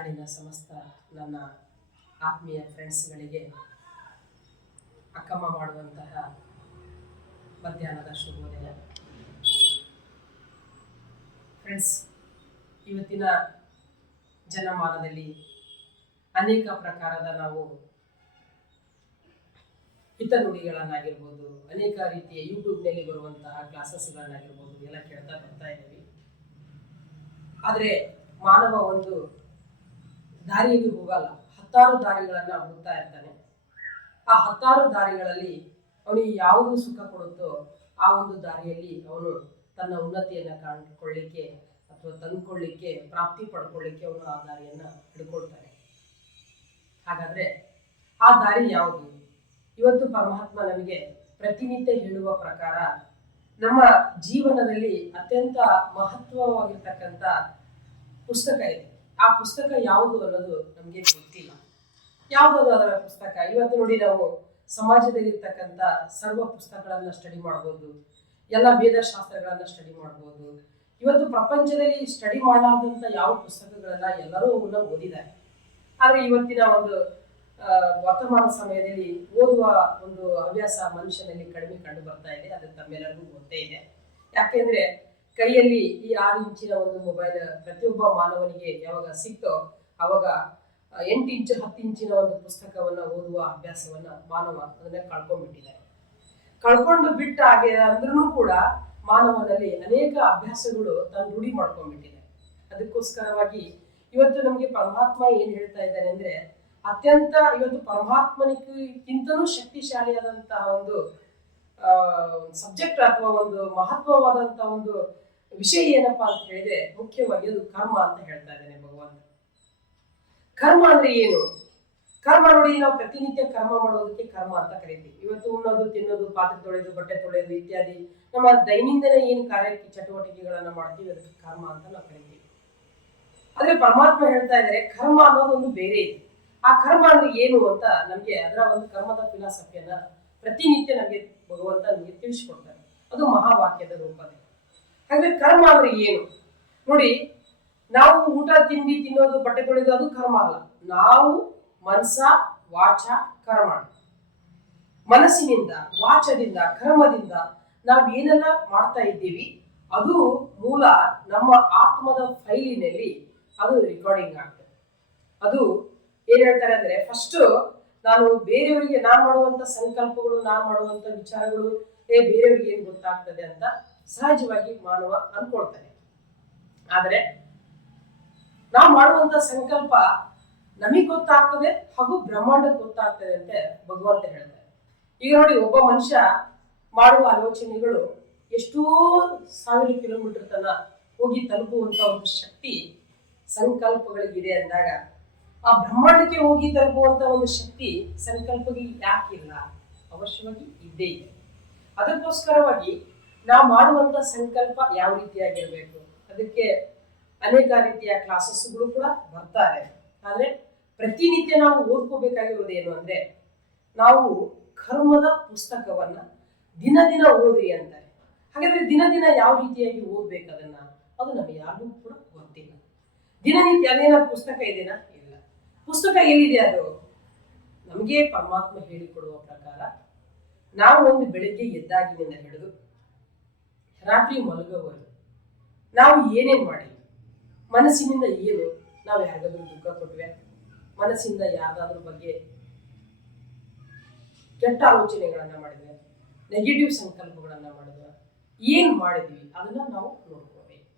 ನಾಡಿನ ಸಮಸ್ತ ನನ್ನ ಆತ್ಮೀಯ ಫ್ರೆಂಡ್ಸ್ಗಳಿಗೆ ಅಕ್ಕಮ್ಮ ಮಾಡುವಂತಹ ಮಧ್ಯಾಹ್ನದ ಶುಭೋದಯ. ಫ್ರೆಂಡ್ಸ್, ಇವತ್ತಿನ ಜನಮಾನದಲ್ಲಿ ಅನೇಕ ಪ್ರಕಾರದ ನಾವು ಹಿತನುಡಿಗಳನ್ನಾಗಿರ್ಬೋದು, ಅನೇಕ ರೀತಿಯ ಯೂಟ್ಯೂಬ್ನಲ್ಲಿ ಬರುವಂತಹ ಕ್ಲಾಸಸ್ಗಳನ್ನಾಗಿರ್ಬೋದು ಎಲ್ಲ ಕೇಳ್ತಾ ಬರ್ತಾ ಇದ್ದೀವಿ. ಆದರೆ ಮಾನವ ಒಂದು ದಾರಿಯಲ್ಲಿ ಹೋಗಲ್ಲ, 10 ದಾರಿಗಳನ್ನ ಹುಡುಕ್ತಾ ಇರ್ತಾನೆ. ಆ 10 ದಾರಿಗಳಲ್ಲಿ ಅವನಿಗೆ ಯಾವುದು ಸುಖ ಕೊಡುತ್ತೋ ಆ ಒಂದು ದಾರಿಯಲ್ಲಿ ಅವನು ತನ್ನ ಉನ್ನತಿಯನ್ನ ಕಾಣ್ಕೊಳ್ಳಿಕ್ಕೆ ಅಥವಾ ತಂದ್ಕೊಳ್ಳಿಕ್ಕೆ, ಪ್ರಾಪ್ತಿ ಪಡ್ಕೊಳ್ಳಿಕ್ಕೆ ಅವನು ಆ ದಾರಿಯನ್ನ ಹಿಡ್ಕೊಳ್ತಾನೆ. ಹಾಗಾದ್ರೆ ಆ ದಾರಿ ಯಾವುದು? ಇವತ್ತು ಪರಮಾತ್ಮ ನಮಗೆ ಪ್ರತಿನಿತ್ಯ ಹೇಳುವ ಪ್ರಕಾರ ನಮ್ಮ ಜೀವನದಲ್ಲಿ ಅತ್ಯಂತ ಮಹತ್ವವಾಗಿರ್ತಕ್ಕಂಥ ಪುಸ್ತಕ ಇದೆ. ಆ ಪುಸ್ತಕ ಯಾವುದು ಅನ್ನೋದು ನಮಗೆ ಗೊತ್ತಿಲ್ಲ. ಯಾವುದಾದ್ರು ಅದರ ಪುಸ್ತಕ? ಇವತ್ತು ನೋಡಿ, ನಾವು ಸಮಾಜದಲ್ಲಿ ಇರ್ತಕ್ಕಂಥ ಸರ್ವ ಪುಸ್ತಕಗಳನ್ನ ಸ್ಟಡಿ ಮಾಡ್ಬೋದು, ಎಲ್ಲ ವೇದಶಾಸ್ತ್ರಗಳನ್ನ ಸ್ಟಡಿ ಮಾಡ್ಬೋದು. ಇವತ್ತು ಪ್ರಪಂಚದಲ್ಲಿ ಸ್ಟಡಿ ಮಾಡಲಾರ್ದಂಥ ಯಾವ ಪುಸ್ತಕಗಳನ್ನ ಎಲ್ಲರೂ ಅವನ್ನ ಓದಿದ್ದಾರೆ. ಆದರೆ ಇವತ್ತಿನ ಒಂದು ವರ್ತಮಾನ ಸಮಯದಲ್ಲಿ ಓದುವ ಒಂದು ಹವ್ಯಾಸ ಮನುಷ್ಯನಲ್ಲಿ ಕಡಿಮೆ ಕಂಡು ಬರ್ತಾ ಇದೆ. ಅದು ತಮ್ಮೆಲ್ಲರಿಗೂ ಗೊತ್ತೇ ಇದೆ. ಯಾಕೆಂದ್ರೆ ಕೈಯಲ್ಲಿ ಈ 6 ಇಂಚಿನ ಒಂದು ಮೊಬೈಲ್ ಪ್ರತಿಯೊಬ್ಬ ಮಾನವನಿಗೆ ಯಾವಾಗ ಸಿಕ್ತೋ ಅವಾಗ 8 ಇಂಚು 10 ಇಂಚಿನ ಒಂದು ಪುಸ್ತಕವನ್ನ ಓದುವ ಅಭ್ಯಾಸವನ್ನ ಮಾನವ ಅದನ್ನ ಕಳ್ಕೊಂಡ್ಬಿಟ್ಟಿದ್ದಾರೆ. ಕಳ್ಕೊಂಡು ಬಿಟ್ಟ ಹಾಗೆ ಅಂದ್ರೂ ಕೂಡ ಮಾನವನಲ್ಲಿ ಅನೇಕ ಅಭ್ಯಾಸಗಳು ತಾನು ರೂಢಿ ಮಾಡ್ಕೊಂಡ್ಬಿಟ್ಟಿದೆ. ಅದಕ್ಕೋಸ್ಕರವಾಗಿ ಇವತ್ತು ನಮಗೆ ಪರಮಾತ್ಮ ಏನ್ ಹೇಳ್ತಾ ಇದ್ದಾನೆ ಅಂದ್ರೆ, ಅತ್ಯಂತ ಇವತ್ತು ಪರಮಾತ್ಮನಿಗಿಂತಲೂ ಶಕ್ತಿಶಾಲಿಯಾದಂತಹ ಒಂದು ಸಬ್ಜೆಕ್ಟ್ ಅಥವಾ ಒಂದು ಮಹತ್ವವಾದಂತಹ ಒಂದು ವಿಷಯ ಏನಪ್ಪಾ ಅಂತ ಹೇಳಿದ್ರೆ, ಮುಖ್ಯವಾಗಿ ಅದು ಕರ್ಮ ಅಂತ ಹೇಳ್ತಾ ಇದ್ದಾನೆ ಭಗವಂತ. ಕರ್ಮ ಅಂದ್ರೆ ಏನು? ಕರ್ಮ ನೋಡಿ, ನಾವು ಪ್ರತಿನಿತ್ಯ ಕರ್ಮ ಮಾಡೋದಕ್ಕೆ ಕರ್ಮ ಅಂತ ಕರಿತೀವಿ. ಇವತ್ತು ಉಣ್ಣೋದು, ತಿನ್ನೋದು, ಪಾತ್ರೆ ತೊಳೆಯೋದು, ಬಟ್ಟೆ ತೊಳೆಯೋದು ಇತ್ಯಾದಿ ನಮ್ಮ ದೈನಂದಿನ ಏನು ಕಾರ್ಯ ಚಟುವಟಿಕೆಗಳನ್ನ ಮಾಡ್ತೀವಿ ಅದಕ್ಕೆ ಕರ್ಮ ಅಂತ ನಾವು ಕರಿತೀವಿ. ಆದ್ರೆ ಪರಮಾತ್ಮ ಹೇಳ್ತಾ ಇದ್ದಾರೆ ಕರ್ಮ ಅನ್ನೋದು ಒಂದು ಬೇರೆ ಇದೆ. ಆ ಕರ್ಮ ಅಂದ್ರೆ ಏನು ಅಂತ ನಮ್ಗೆ ಅದರ ಒಂದು ಕರ್ಮದ ಫಿಲಾಸಫಿಯನ್ನ ಪ್ರತಿನಿತ್ಯ ನಮಗೆ ಭಗವಂತ ನಮಗೆ ತಿಳಿಸ್ಕೊಡ್ತಾರೆ. ಅದು ಮಹಾವಾಕ್ಯದ ರೂಪದಲ್ಲಿ. ಹಾಗಾದ್ರೆ ಕರ್ಮ ಅಂದ್ರೆ ಏನು ನೋಡಿ, ನಾವು ಊಟ ತಿಂಡಿ ತಿನ್ನೋದು, ಬಟ್ಟೆ ತೊಳೆಯೋದು ಅದು ಕರ್ಮ ಅಲ್ಲ. ನಾವು ಮನಸ ವಾಚ ಕರ್ಮ, ಮನಸ್ಸಿನಿಂದ, ವಾಚದಿಂದ, ಕರ್ಮದಿಂದ ನಾವು ಏನೆಲ್ಲ ಮಾಡ್ತಾ ಇದ್ದೀವಿ ಅದು ಮೂಲ ನಮ್ಮ ಆತ್ಮದ ಫೈಲಿನಲ್ಲಿ ಅದು ರೆಕಾರ್ಡಿಂಗ್ ಆಗ್ತದೆ. ಅದು ಏನ್ ಹೇಳ್ತಾರೆ ಅಂದ್ರೆ, ಫಸ್ಟ್ ನಾನು ಬೇರೆಯವರಿಗೆ ನಾನು ಮಾಡುವಂತ ಸಂಕಲ್ಪಗಳು, ನಾನು ಮಾಡುವಂತ ವಿಚಾರಗಳು ಬೇರೆಯವರಿಗೆ ಏನ್ ಗೊತ್ತಾಗ್ತದೆ ಅಂತ ಸಹಜವಾಗಿ ಮಾನವ ಅನ್ಕೊಳ್ತಾನೆ. ಆದ್ರೆ ನಾವು ಮಾಡುವಂತ ಸಂಕಲ್ಪ ನಮಗ್ ಗೊತ್ತಾಗ್ತದೆ ಹಾಗೂ ಬ್ರಹ್ಮಾಂಡಕ್ಕೆ ಗೊತ್ತಾಗ್ತದೆ ಅಂತ ಭಗವಂತ ಹೇಳ್ತಾರೆ. ಈಗ ನೋಡಿ, ಒಬ್ಬ ಮನುಷ್ಯ ಮಾಡುವ ಆಲೋಚನೆಗಳು ಎಷ್ಟೋ 1000 ಕಿಲೋಮೀಟರ್ ತನಕ ಹೋಗಿ ತಲುಪುವಂತ ಒಂದು ಶಕ್ತಿ ಸಂಕಲ್ಪಗಳಿಗಿದೆ ಅಂದಾಗ, ಆ ಬ್ರಹ್ಮಾಂಡಕ್ಕೆ ಹೋಗಿ ತಲುಪುವಂತ ಒಂದು ಶಕ್ತಿ ಸಂಕಲ್ಪಕ್ಕೆ ಯಾಕಿಲ್ಲ? ಅವಶ್ಯವಾಗಿ ಇದ್ದೇ ಇದೆ. ಅದಕ್ಕೋಸ್ಕರವಾಗಿ ನಾವು ಮಾಡುವಂತ ಸಂಕಲ್ಪ ಯಾವ ರೀತಿಯಾಗಿರ್ಬೇಕು, ಅದಕ್ಕೆ ಅನೇಕ ರೀತಿಯ ಕ್ಲಾಸಸ್ಗಳು ಕೂಡ ಬರ್ತಾರೆ. ಆದ್ರೆ ಪ್ರತಿನಿತ್ಯ ನಾವು ಓದ್ಕೋಬೇಕಾಗಿರೋದು ಏನು ಅಂದ್ರೆ, ನಾವು ಕರ್ಮದ ಪುಸ್ತಕವನ್ನ ದಿನ ದಿನ ಓದಿ ಅಂತಾರೆ. ಹಾಗಾದ್ರೆ ದಿನ ದಿನ ಯಾವ ರೀತಿಯಾಗಿ ಓದ್ಬೇಕು ಅದನ್ನ, ಅದು ನಮಗೆ ಯಾರಿಗೂ ಕೂಡ ಗೊತ್ತಿಲ್ಲ. ದಿನನಿತ್ಯ ಅದೇನಾದ್ರು ಪುಸ್ತಕ ಇದೆನಾ? ಇಲ್ಲ. ಪುಸ್ತಕ ಎಲ್ಲಿದೆ? ಅದು ನಮಗೆ ಪರಮಾತ್ಮ ಹೇಳಿಕೊಡುವ ಪ್ರಕಾರ ನಾವು ಒಂದು ಬೆಳಿಗ್ಗೆ ಎದ್ದಾಗಿನಿಂದ ಹಿಡಿದು ರಾತ್ರಿ ಮಲಗೋವರೆಗೂ ನಾವು ಏನೇನ್ ಮಾಡಿದ್ವಿ, ಮನಸ್ಸಿನಿಂದ ಏನು ನಾವು ಯಾರಿಗಾದ್ರೂ ದುಃಖ ಕೊಟ್ವೆ, ಮನಸ್ಸಿಂದ ಯಾವ್ದಾದ್ರ ಬಗ್ಗೆ ಕೆಟ್ಟ ಆಲೋಚನೆಗಳನ್ನ ಮಾಡಿದ್ವಿ, ನೆಗೆಟಿವ್ ಸಂಕಲ್ಪಗಳನ್ನ ಮಾಡಿದ್ವಿ, ಏನ್ ಮಾಡಿದ್ವಿ ಅದನ್ನ ನಾವು ನೋಡ್ಕೋಬೇಕು.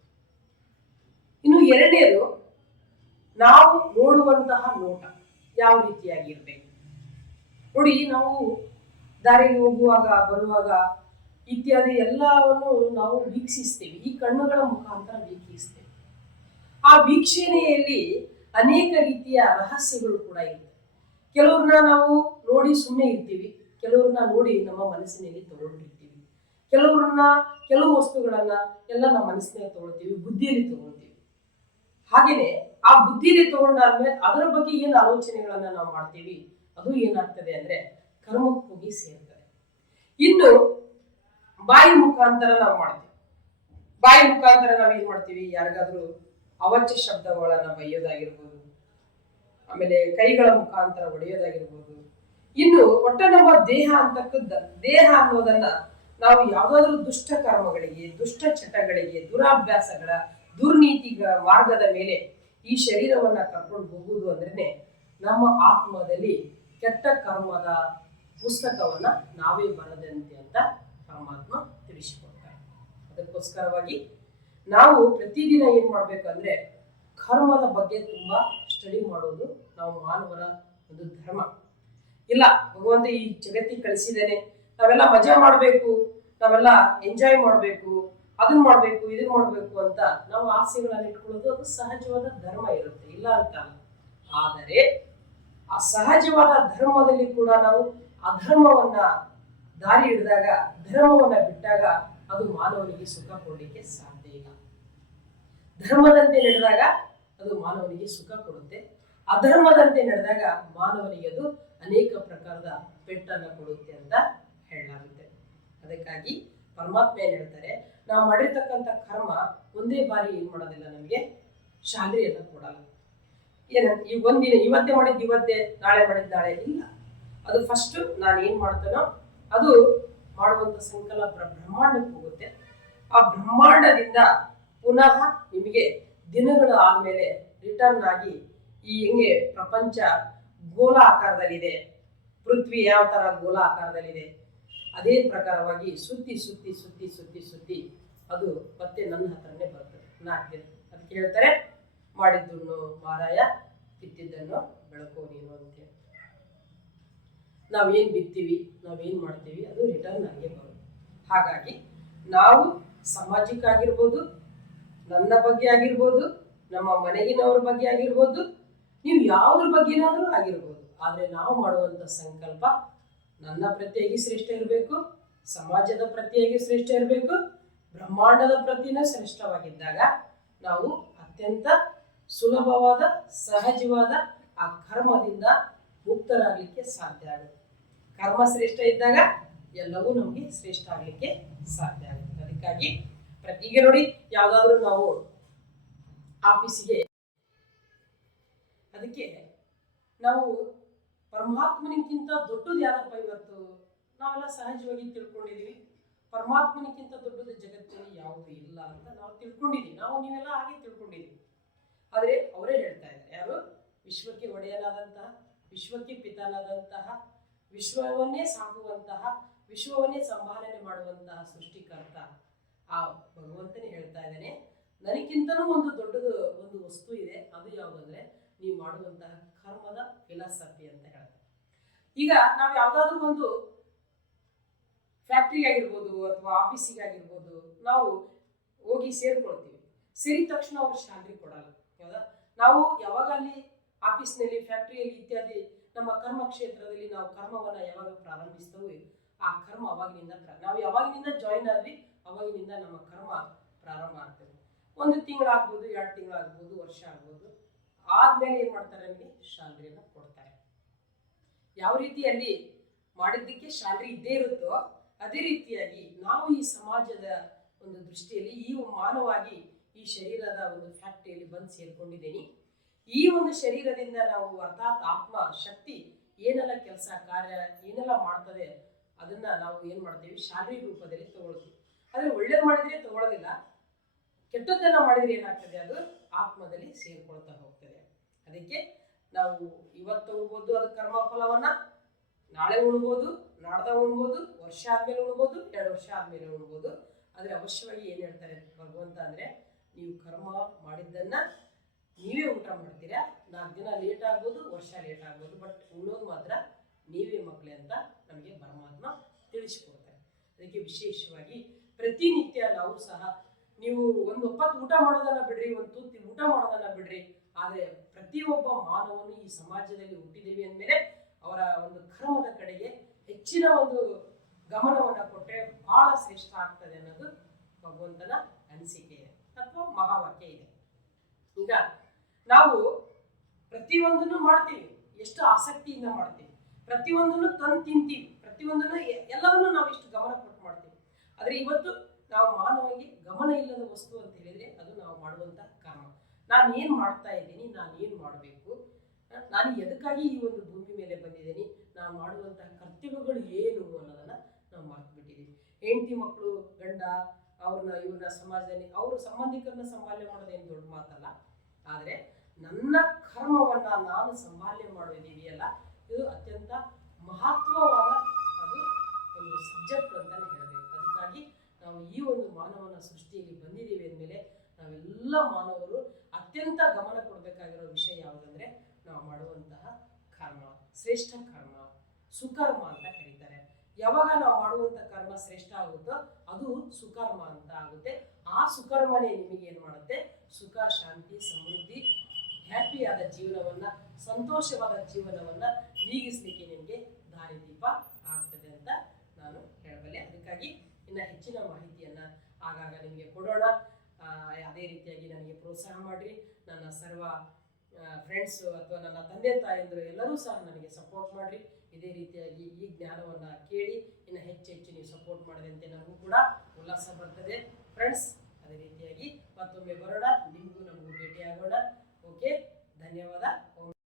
ಇನ್ನು ಎರಡನೇದು, ನಾವು ನೋಡುವಂತಹ ನೋಟ ಯಾವ ರೀತಿಯಾಗಿರ್ಬೇಕು ನೋಡಿ. ನಾವು ದಾರಿಯಲ್ಲಿ ಹೋಗುವಾಗ, ಬರುವಾಗ ಇತ್ಯಾದಿ ಎಲ್ಲವನ್ನು ನಾವು ವೀಕ್ಷಿಸ್ತೇವೆ, ಈ ಕಣ್ಣುಗಳ ಮುಖಾಂತರ ವೀಕ್ಷಿಸ್ತೇವೆ. ಆ ವೀಕ್ಷಣೆಯಲ್ಲಿ ಅನೇಕ ರೀತಿಯ ರಹಸ್ಯಗಳು ಕೂಡ ಇರುತ್ತೆ. ಕೆಲವ್ರನ್ನ ನಾವು ನೋಡಿ ಸುಮ್ಮನೆ ಇರ್ತೀವಿ, ಕೆಲವ್ರನ್ನ ನೋಡಿ ನಮ್ಮ ಮನಸ್ಸಿನಲ್ಲಿ ತಗೊಂಡಿರ್ತೀವಿ, ಕೆಲವು ವಸ್ತುಗಳನ್ನ ಎಲ್ಲ ನಮ್ಮ ಮನಸ್ಸಿನಲ್ಲಿ ತಗೊಳ್ತೀವಿ, ಬುದ್ಧಿಯಲ್ಲಿ ತಗೊಳ್ತೀವಿ. ಹಾಗೇನೆ ಆ ಬುದ್ಧಿಯಲ್ಲಿ ತಗೊಂಡಾದ್ಮೇಲೆ ಅದರ ಬಗ್ಗೆ ಏನು ಆಲೋಚನೆಗಳನ್ನ ನಾವು ಮಾಡ್ತೀವಿ, ಅದು ಏನಾಗ್ತದೆ ಅಂದ್ರೆ ಕರ್ಮಕ್ಕೆ ಹೋಗಿ ಸೇರ್ತದೆ. ಇನ್ನು ಬಾಯಿ ಮುಖಾಂತರ ನಾವು ಮಾಡ್ತೀವಿ. ಬಾಯಿ ಮುಖಾಂತರ ನಾವ್ ಏನ್ ಮಾಡ್ತೀವಿ, ಯಾರಿಗಾದ್ರೂ ಅವಾಚ್ಯ ಶಬ್ದಗಳನ್ನ ಬೈಯೋದಾಗಿರ್ಬೋದು, ಆಮೇಲೆ ಕೈಗಳ ಮುಖಾಂತರ ಹೊಡೆಯೋದಾಗಿರ್ಬೋದು. ಇನ್ನು ಒಟ್ಟ ನಮ್ಮ ದೇಹ ಅನ್ನೋದನ್ನ ನಾವು ಯಾವುದಾದ್ರೂ ದುಷ್ಟ ಕರ್ಮಗಳಿಗೆ, ದುಷ್ಟ ಚಟಗಳಿಗೆ, ದುರಾಭ್ಯಾಸಗಳ, ದುರ್ನೀತಿಗಳ ಮಾರ್ಗದ ಮೇಲೆ ಈ ಶರೀರವನ್ನ ಕರ್ಕೊಂಡು ಹೋಗುವುದು ಅಂದ್ರೇನೆ ನಮ್ಮ ಆತ್ಮದಲ್ಲಿ ಕೆಟ್ಟ ಕರ್ಮದ ಪುಸ್ತಕವನ್ನ ನಾವೇ ಬರದಂತೆ ಅಂತ ಪರಮಾತ್ಮ ತಿಳಿಸಿಕೊಡ್ತಾರೆ. ಅದಕ್ಕೋಸ್ಕರವಾಗಿ ನಾವು ಪ್ರತಿದಿನ ಏನ್ ಮಾಡ್ಬೇಕಂದ್ರೆ ಕರ್ಮದ ಬಗ್ಗೆ ತುಂಬಾ ಸ್ಟಡಿ ಮಾಡೋದು ನಾವು ಮಾನವರ ಒಂದು ಧರ್ಮ. ಇಲ್ಲ ಭಗವಂತ ಈ ಜಗತ್ತಿಗೆ ಕಳಿಸಿದ್ದೇನೆ, ನಾವೆಲ್ಲ ಮಜಾ ಮಾಡ್ಬೇಕು, ನಾವೆಲ್ಲ ಎಂಜಾಯ್ ಮಾಡ್ಬೇಕು, ಅದನ್ನ ಮಾಡ್ಬೇಕು ಇದನ್ನ ಮಾಡ್ಬೇಕು ಅಂತ ನಾವು ಆಸೆಗಳನ್ನ ಇಟ್ಕೊಳ್ಳೋದು ಅದು ಸಹಜವಾದ ಧರ್ಮ ಇರುತ್ತೆ, ಇಲ್ಲ ಅಂತ. ಆದರೆ ಆ ಸಹಜವಾದ ಧರ್ಮದಲ್ಲಿ ಕೂಡ ನಾವು ಅಧರ್ಮವನ್ನ ದಾರಿ ಹಿಡಿದಾಗ, ಧರ್ಮವನ್ನ ಬಿಟ್ಟಾಗ ಅದು ಮಾನವನಿಗೆ ಸುಖ ಕೊಡಲಿಕ್ಕೆ ಸಾಧ್ಯ ಇಲ್ಲ. ಧರ್ಮದಂತೆ ನಡೆದಾಗ ಅದು ಮಾನವನಿಗೆ ಸುಖ ಕೊಡುತ್ತೆ, ಅಧರ್ಮದಂತೆ ನಡೆದಾಗ ಮಾನವನಿಗೆ ಅದು ಅನೇಕ ಪ್ರಕಾರದ ಪೆಟ್ಟನ್ನು ಕೊಡುತ್ತೆ ಅಂತ ಹೇಳಲಾಗುತ್ತೆ. ಅದಕ್ಕಾಗಿ ಪರಮಾತ್ಮ ಏನ್ ಹೇಳ್ತಾರೆ, ನಾವು ಮಾಡಿರ್ತಕ್ಕಂಥ ಕರ್ಮ ಒಂದೇ ಬಾರಿ ಏನ್ ಮಾಡೋದಿಲ್ಲ, ನಮಗೆ ಶಾಲೆಯನ್ನ ಕೊಡಲ್ಲ. ಈ ಒಂದಿನ ಇವತ್ತೇ ಮಾಡಿದ್ದು ಇವತ್ತೇ, ನಾಳೆ ಮಾಡಿದ್ದು ನಾಳೆ ಇಲ್ಲ. ಅದು ಫಸ್ಟ್ ನಾನು ಏನ್ ಮಾಡ್ತಾನೋ ಅದು ಮಾಡುವಂತ ಸಂಕಲ್ಪ ಬ್ರಹ್ಮಾಂಡಕ್ಕೆ ಹೋಗುತ್ತೆ. ಆ ಬ್ರಹ್ಮಾಂಡದಿಂದ ಪುನಃ ನಿಮಗೆ ದಿನಗಳು ಆದ್ಮೇಲೆ ರಿಟರ್ನ್ ಆಗಿ ಈ ಹೆಂಗೆ ಪ್ರಪಂಚ ಗೋಲ ಆಕಾರದಲ್ಲಿದೆ, ಪೃಥ್ವಿ ಯಾವ ತರ ಗೋಲ ಆಕಾರದಲ್ಲಿದೆ, ಅದೇ ಪ್ರಕಾರವಾಗಿ ಸುತ್ತಿ ಸುತ್ತಿ ಸುತ್ತಿ ಸುತ್ತಿ ಸುತ್ತಿ ಅದು ಮತ್ತೆ ನನ್ನ ಹತ್ರನೇ ಬರ್ತದೆ. ಅದಕ್ಕೆ ಹೇಳ್ತಾರೆ, ಮಾಡಿದ್ದನ್ನು ಮಾರಾಯ, ಕಿತ್ತಿದ್ದನ್ನು ಬೆಳಕೋ ನೀನು ಅಂತ. ನಾವೇನ್ ಬಿತ್ತೀವಿ, ನಾವೇನ್ ಮಾಡ್ತೀವಿ ಅದು ರಿಟರ್ನ್ ಆಗಿ ಬರುತ್ತೆ. ಹಾಗಾಗಿ ನಾವು ಸಾಮಾಜಿಕ ಆಗಿರ್ಬೋದು, ನನ್ನ ಬಗ್ಗೆ ಆಗಿರ್ಬೋದು, ನಮ್ಮ ಮನೆಗಿನವ್ರ ಬಗ್ಗೆ ಆಗಿರ್ಬೋದು, ನೀವು ಯಾವುದ್ರ ಬಗ್ಗೆನಾದ್ರೂ ಆಗಿರ್ಬೋದು, ಆದ್ರೆ ನಾವು ಮಾಡುವಂತ ಸಂಕಲ್ಪ ನನ್ನ ಪ್ರತಿಯಾಗಿ ಶ್ರೇಷ್ಠ ಇರಬೇಕು, ಸಮಾಜದ ಪ್ರತಿಯಾಗಿ ಶ್ರೇಷ್ಠ ಇರಬೇಕು, ಬ್ರಹ್ಮಾಂಡದ ಪ್ರತಿನ ಶ್ರೇಷ್ಠವಾಗಿದ್ದಾಗ ನಾವು ಅತ್ಯಂತ ಸುಲಭವಾದ ಸಹಜವಾದ ಆ ಕರ್ಮದಿಂದ ಮುಕ್ತರಾಗಲಿಕ್ಕೆ ಸಾಧ್ಯ ಆಗುತ್ತೆ. ಕರ್ಮ ಶ್ರೇಷ್ಠ ಇದ್ದಾಗ ಎಲ್ಲವೂ ನಮಗೆ ಶ್ರೇಷ್ಠ ಆಗಲಿಕ್ಕೆ ಸಾಧ್ಯ ಆಗುತ್ತೆ. ಅದಕ್ಕಾಗಿ ಈಗ ನೋಡಿ, ಯಾವ್ದಾದ್ರು ನಾವು ಆಫೀಸಿಗೆ, ಅದಕ್ಕೆ ನಾವು ಪರಮಾತ್ಮನಿಗಿಂತ ದೊಡ್ಡದು ಯಾರಪ್ಪ ಇವತ್ತು, ನಾವೆಲ್ಲ ಸಹಜವಾಗಿ ತಿಳ್ಕೊಂಡಿದೀವಿ, ಪರಮಾತ್ಮನಿಗಿಂತ ದೊಡ್ಡದು ಜಗತ್ತಿನಲ್ಲಿ ಯಾವುದು ಇಲ್ಲ ಅಂತ ನಾವು ತಿಳ್ಕೊಂಡಿದೀವಿ. ನಾವು ನೀವೆಲ್ಲ ಹಾಗೆ ತಿಳ್ಕೊಂಡಿದೀವಿ. ಆದ್ರೆ ಅವರೇ ಹೇಳ್ತಾ ಇದ್ದಾರೆ, ಯಾರು? ವಿಶ್ವಕ್ಕೆ ಒಡೆಯನಾದಂತಹ, ವಿಶ್ವಕ್ಕೆ ಪಿತನಾದಂತಹ, ವಿಶ್ವವನ್ನೇ ಸಾಕುವಂತಹ, ವಿಶ್ವವನ್ನೇ ಸಂಭಾಲನೆ ಮಾಡುವಂತಹ ಸೃಷ್ಟಿಕರ್ತ ಆ ಭಗವಂತನೇ ಹೇಳ್ತಾ ಇದ್ದಾನೆ, ನನಗಿಂತನೂ ಒಂದು ದೊಡ್ಡದು ಒಂದು ವಸ್ತು ಇದೆ, ಅದು ಯಾವುದಂದ್ರೆ ನೀವು ಮಾಡುವಂತಹ ಕರ್ಮದ ಫಿಲಾಸಫಿ ಅಂತ ಹೇಳ್ತಾರೆ. ಈಗ ನಾವು ಯಾವ್ದಾದ್ರು ಒಂದು ಫ್ಯಾಕ್ಟ್ರಿ ಆಗಿರ್ಬೋದು ಅಥವಾ ಆಫೀಸಿಗಾಗಿರ್ಬೋದು ನಾವು ಹೋಗಿ ಸೇರ್ಕೊಳ್ತೀವಿ. ಸೇರಿದ ತಕ್ಷಣ ಅವ್ರು ಸ್ಯಾಲ್ರಿ ಕೊಡಲ್ಲ, ಹೌದಾ? ನಾವು ಯಾವಾಗ ಅಲ್ಲಿ ಆಫೀಸ್ನಲ್ಲಿ, ಫ್ಯಾಕ್ಟ್ರಿಯಲ್ಲಿ ಇತ್ಯಾದಿ ನಮ್ಮ ಕರ್ಮ ಕ್ಷೇತ್ರದಲ್ಲಿ ನಾವು ಕರ್ಮವನ್ನ ಯಾವಾಗ ಪ್ರಾರಂಭಿಸ್ತೇವೆ, ಆ ಕರ್ಮ ಅವಾಗಿನಿಂದ ನಾವು ಯಾವಾಗಿನಿಂದ ಜಾಯಿನ್ ಆದ್ವಿ ಅವಾಗಿನಿಂದ ನಮ್ಮ ಕರ್ಮ ಪ್ರಾರಂಭ ಆಗ್ತದೆ. 1 ತಿಂಗಳಾಗ್ಬೋದು, 2 ತಿಂಗಳಾಗ್ಬೋದು, ವರ್ಷ ಆಗ್ಬೋದು, ಆದ್ಮೇಲೆ ಏನ್ ಮಾಡ್ತಾರೆ, ನಮಗೆ ಸ್ಯಾಲ್ರಿಯನ್ನ ಕೊಡ್ತಾರೆ. ಯಾವ ರೀತಿಯಲ್ಲಿ ಮಾಡಿದ್ದಕ್ಕೆ ಸ್ಯಾಲ್ರಿ ಇದ್ದೇ ಇರುತ್ತೋ ಅದೇ ರೀತಿಯಾಗಿ ನಾವು ಈ ಸಮಾಜದ ಒಂದು ದೃಷ್ಟಿಯಲ್ಲಿ ಈ ಮಾನವಾಗಿ ಈ ಶರೀರದ ಒಂದು ಫ್ಯಾಕ್ಟ್ರಿಯಲ್ಲಿ ಬಂದು ಸೇರ್ಕೊಂಡಿದ್ದೀನಿ. ಈ ಒಂದು ಶರೀರದಿಂದ ನಾವು ಅರ್ಥಾತ್ ಆತ್ಮ ಶಕ್ತಿ ಏನೆಲ್ಲ ಕೆಲಸ ಕಾರ್ಯ ಏನೆಲ್ಲ ಮಾಡ್ತದೆ ಅದನ್ನ ನಾವು ಏನ್ ಮಾಡ್ತೀವಿ, ಸ್ಯಾಲ್ರಿ ರೂಪದಲ್ಲಿ ತಗೊಳ್ತೀವಿ. ಆದ್ರೆ ಒಳ್ಳೇದು ಮಾಡಿದ್ರೆ ತಗೊಳ್ಳೋದಿಲ್ಲ, ಕೆಟ್ಟದ್ದನ್ನ ಮಾಡಿದ್ರೆ ಏನಾಗ್ತದೆ, ಅದು ಆತ್ಮದಲ್ಲಿ ಸೇರ್ಕೊಳ್ತಾ ಹೋಗ್ತದೆ. ಅದಕ್ಕೆ ನಾವು ಇವತ್ತು ಉಣ್ಬೋದು ಅದು ಕರ್ಮ ಫಲವನ್ನ, ನಾಳೆ ಉಣ್ಬೋದು, ನಾಡ್ದ ಉಣ್ಬೋದು, ವರ್ಷ ಆದ್ಮೇಲೆ ಉಣ್ಬೋದು, 2 ವರ್ಷ ಆದ್ಮೇಲೆ ಉಣ್ಬೋದು. ಆದ್ರೆ ಅವಶ್ಯವಾಗಿ ಏನ್ ಹೇಳ್ತಾರೆ ಭಗವಂತ ಅಂದ್ರೆ, ನೀವು ಕರ್ಮ ಮಾಡಿದ್ದನ್ನ ನೀವೇ ಊಟ ಮಾಡ್ತೀರಾ. 4 ದಿನ ಲೇಟ್ ಆಗ್ಬೋದು, ವರ್ಷ ಲೇಟ್ ಆಗ್ಬೋದು, ಬಟ್ ಉಣ್ಣೋದು ಮಾತ್ರ ನೀವೇ ಮಕ್ಕಳೇ ಅಂತ ನಮಗೆ ಪರಮಾತ್ಮ ತಿಳಿಸಿಕೊಡ್ತಾರೆ. ಅದಕ್ಕೆ ವಿಶೇಷವಾಗಿ ಪ್ರತಿನಿತ್ಯ ನಾವು ಸಹ, ನೀವು ಒಂದು ಒಪ್ಪತ್ತು ಊಟ ಮಾಡೋದನ್ನ ಬಿಡ್ರಿ, ಒಂದು ತುತ್ತಿ ಊಟ ಮಾಡೋದನ್ನ ಬಿಡ್ರಿ, ಆದ್ರೆ ಪ್ರತಿಯೊಬ್ಬ ಮಾನವನು ಈ ಸಮಾಜದಲ್ಲಿ ಹುಟ್ಟಿದ್ದೇವೆ ಅಂದಮೇಲೆ ಅವರ ಒಂದು ಕರ್ಮದ ಕಡೆಗೆ ಹೆಚ್ಚಿನ ಒಂದು ಗಮನವನ್ನ ಕೊಟ್ಟರೆ ಬಹಳ ಶ್ರೇಷ್ಠ ಆಗ್ತದೆ ಅನ್ನೋದು ಭಗವಂತನ ಅನಿಸಿಕೆ ಇದೆ ಅಥವಾ ಮಹಾವಾಕ್ಯ ಇದೆ. ಈಗ ನಾವು ಪ್ರತಿಯೊಂದನ್ನು ಮಾಡ್ತೀವಿ, ಎಷ್ಟು ಆಸಕ್ತಿಯಿಂದ ಮಾಡ್ತೀವಿ, ಪ್ರತಿಯೊಂದನ್ನು ತಂದು ತಿಂತೀವಿ, ಪ್ರತಿಯೊಂದನ್ನು ಎಲ್ಲವನ್ನೂ ನಾವು ಇಷ್ಟು ಗಮನ ಕೊಟ್ಟು ಮಾಡ್ತೀವಿ. ಆದ್ರೆ ಇವತ್ತು ನಾವು ಮಾನವನಿಗೆ ಗಮನ ಇಲ್ಲದ ವಸ್ತು ಅಂತ ಹೇಳಿದ್ರೆ ಅದು ನಾವು ಮಾಡುವಂತ ಕರ್ಮ. ನಾನು ಏನ್ ಮಾಡ್ತಾ ಇದ್ದೀನಿ, ನಾನು ಏನ್ ಮಾಡಬೇಕು, ನಾನು ಎದಕ್ಕಾಗಿ ಈ ಒಂದು ಭೂಮಿ ಮೇಲೆ ಬಂದಿದ್ದೀನಿ, ನಾನು ಮಾಡುವಂತಹ ಕರ್ತವ್ಯಗಳು ಏನು ಅನ್ನೋದನ್ನ ನಾವು ಮರ್ತು ಬಿಟ್ಟಿದ್ದೀವಿ. ಹೆಂಡತಿ ಮಕ್ಕಳು ಗಂಡ ಇವ್ರನ್ನ ಸಮಾಜದಲ್ಲಿ ಅವ್ರ ಸಂಬಂಧಿಕರನ್ನ ಸಂಪಾದನೆ ಮಾಡೋದೇನು ದೊಡ್ಡ ಮಾತಲ್ಲ. ಆದರೆ ನನ್ನ ಕರ್ಮವನ್ನ ನಾನು ಸಂಪಾದನೆ ಮಾಡೋದಿದೆಯಲ್ಲ, ಇದು ಅತ್ಯಂತ ಮಹತ್ವವಾದ ಅದು ಒಂದು ಸಬ್ಜೆಕ್ಟ್ ಅಂತಾನೆ ಹೇಳಬೇಕು. ಅದಕ್ಕಾಗಿ ನಾವು ಈ ಒಂದು ಮಾನವನ ಸೃಷ್ಟಿಯಲ್ಲಿ ಬಂದಿದ್ದೀವಿ ಅಂದಮೇಲೆ ನಾವೆಲ್ಲ ಮಾನವರು ಅತ್ಯಂತ ಗಮನ ಕೊಡಬೇಕಾಗಿರೋ ವಿಷಯ ಯಾವುದಂದ್ರೆ ನಾವು ಮಾಡುವಂತಹ ಕರ್ಮ, ಶ್ರೇಷ್ಠ ಕರ್ಮ, ಸುಕರ್ಮ ಅಂತ ಕರೀತಾರೆ. ಯಾವಾಗ ನಾವು ಮಾಡುವಂತ ಕರ್ಮ ಶ್ರೇಷ್ಠ ಆಗುತ್ತೋ ಅದು ಸುಕರ್ಮ ಅಂತ ಆಗುತ್ತೆ. ಆ ಸುಕರ್ಮನೇ ನಿಮಗೆ ಏನ್ ಮಾಡುತ್ತೆ, ಸುಖ, ಶಾಂತಿ, ಸಮೃದ್ಧಿ, ಹ್ಯಾಪಿಯಾದ ಜೀವನವನ್ನ, ಸಂತೋಷವಾದ ಜೀವನವನ್ನ ನೀಗಿಸ್ಲಿಕ್ಕೆ ನಿಮಗೆ ದಾರಿದೀಪ ಆಗ್ತದೆ ಅಂತ ನಾನು ಹೇಳಬಲ್ಲೆ. ಅದಕ್ಕಾಗಿ ಇನ್ನ ಹೆಚ್ಚಿನ ಮಾಹಿತಿಯನ್ನ ಆಗಾಗ ನಿಮಗೆ ಕೊಡೋಣ. ಅದೇ ರೀತಿಯಾಗಿ ನನಗೆ ಪ್ರೋತ್ಸಾಹ ಮಾಡ್ರಿ. ನನ್ನ ಸರ್ವ ಫ್ರೆಂಡ್ಸ್ ಅಥವಾ ನನ್ನ ತಂದೆ ತಾಯಂದರು ಎಲ್ಲರೂ ಸಹ ನನಗೆ ಸಪೋರ್ಟ್ ಮಾಡ್ರಿ. ಇದೇ ರೀತಿಯಾಗಿ ಈ ಜ್ಞಾನವನ್ನ ಕೇಳಿ ಇನ್ನು ಹೆಚ್ಚು ನೀವು ಸಪೋರ್ಟ್ ಮಾಡಿದಂತೆ ನಮಗೂ ಕೂಡ ಉಲ್ಲಾಸ ಬರ್ತದೆ ಫ್ರೆಂಡ್ಸ್. ಅದೇ ರೀತಿಯಾಗಿ ಮತ್ತೊಮ್ಮೆ ಬರೋಣ.